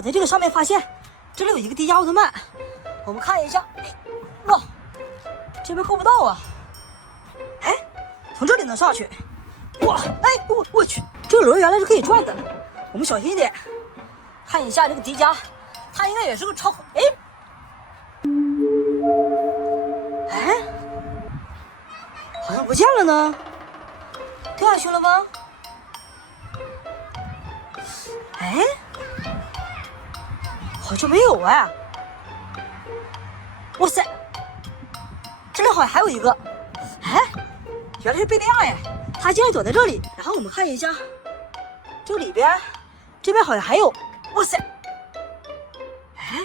我在这个上面发现，这里有一个迪迦奥特曼，我们看一下。哎，哇，这边够不到啊！哎，从这里能上去。哇，哎，我去，这个轮原来是可以转的。我们小心一点。看一下这个迪迦，他应该也是个超。哎，好像不见了呢，掉下去了吗？哎，好像没有哎。哇塞，这里好像还有一个。哎，原来是贝利亚哎，他竟然躲在这里。然后我们看一下，这个里边，这边好像还有。哇塞，哎，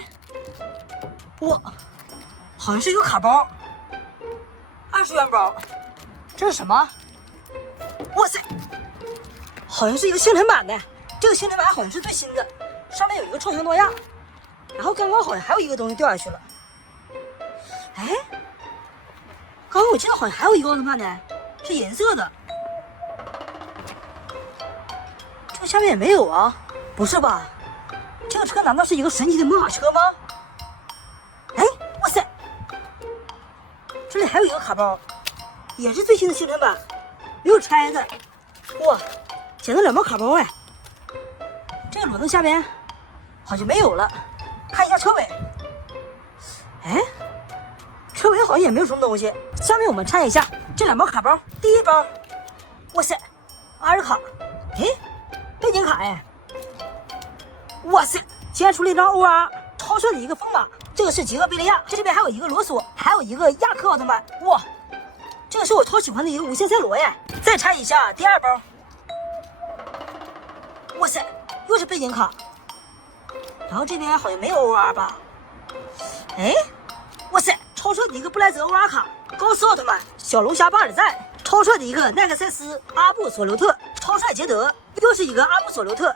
哇，好像是一个卡包，20元包。这是什么？哇塞，好像是一个星辰版的。这个星辰版好像是最新的，上面有一个超强诺亚。然后刚刚好像还有一个东西掉下去了。哎，刚刚我记得好像还有一个奥特曼呢，是银色的。这个下面也没有啊？不是吧？这个车难道是一个神奇的魔法车吗？哎，哇塞，这里还有一个卡包，也是最新的星辰版，没有拆的。哇，捡到2包卡包哎。这个轮子下边好像没有了，看一下车尾。哎，车尾好像也没有什么东西。下面我们拆一下这2包卡包。第一包，哇塞，阿尔卡，哎，背景卡哎。哇塞，竟然出了一张 OR， 超帅的一个风马。这个是吉厄贝利亚，这边还有一个罗索，还有一个亚克奥特曼。哇，这个是我超喜欢的一个无限赛罗耶。再拆一下第2包。哇塞，又是背景卡。然后这边好像没有 OR 吧？哎，哇塞，超帅的一个布莱泽 OR 卡，高斯奥特曼，小龙虾巴尔赞，超帅的一个奈克塞斯阿布索留特，超帅捷德，又是一个阿布索留特。